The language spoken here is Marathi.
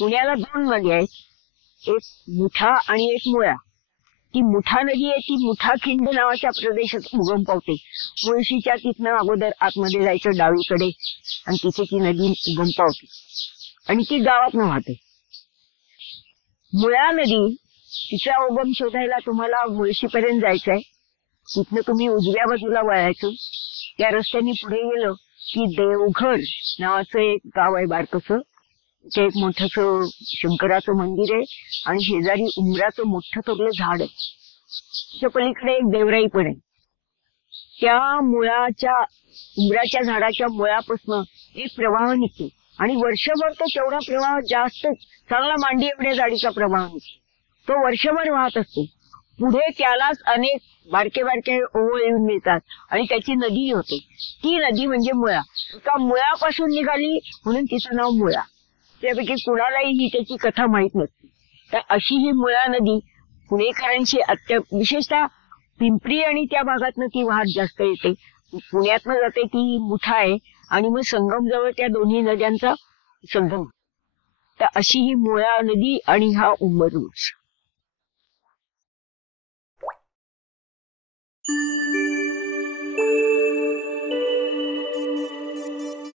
पुण्याला दोन नदी आहेत, एक मुठा आणि एक मुळा. ती मुठा नदी आहे ती मुठाखिंड नावाच्या प्रदेशात उगम पावते. मुळशीच्या तिथनं अगोदर आतमध्ये जायचं डावीकडे आणि तिथे ती नदी उगम पावते आणि ती गावातनं वाहते. मुळा नदी तिचा उगम शोधायला तुम्हाला मुळशीपर्यंत जायचंय. तिथनं तुम्ही उजव्या बाजूला वळायचं. त्या रस्त्याने पुढे गेलं की देवघर नावाचं एक गाव आहे बारकसं. ते एक मोठंसं शंकराचं मंदिर आहे आणि शेजारी उंबराचं मोठं तोरलं झाड आहे. त्याच्या पलीकडे एक देवराई पण आहे. त्या उंबराच्या झाडाच्या मुळापासून एक प्रवाह निघतो आणि वर्षभर तो तेवढा प्रवाह जास्त चांगला मांडी एवढ्या जाडीचा प्रवाह निघतो. तो वर्षभर वाहत असतो. पुढे त्यालाच अनेक बारके बारके ओळ येऊन मिळतात आणि त्याची नदी होते. ती नदी म्हणजे मुळा. एका मुळापासून निघाली म्हणून तिचं नाव मुळा. त्यापैकी कुणालाही ही त्याची कथा माहित नसते. तर अशी ही मुळा नदी पुणेकरांची विशेषतः पिंपरी आणि त्या भागातनं ती वाहत जास्त येते. पुण्यातनं जाते ती मुठा आहे आणि मग संगम जवळ त्या दोन्ही नद्यांचा संगम. तर अशी ही मुळा नदी आणि हा उंबरवृक्ष.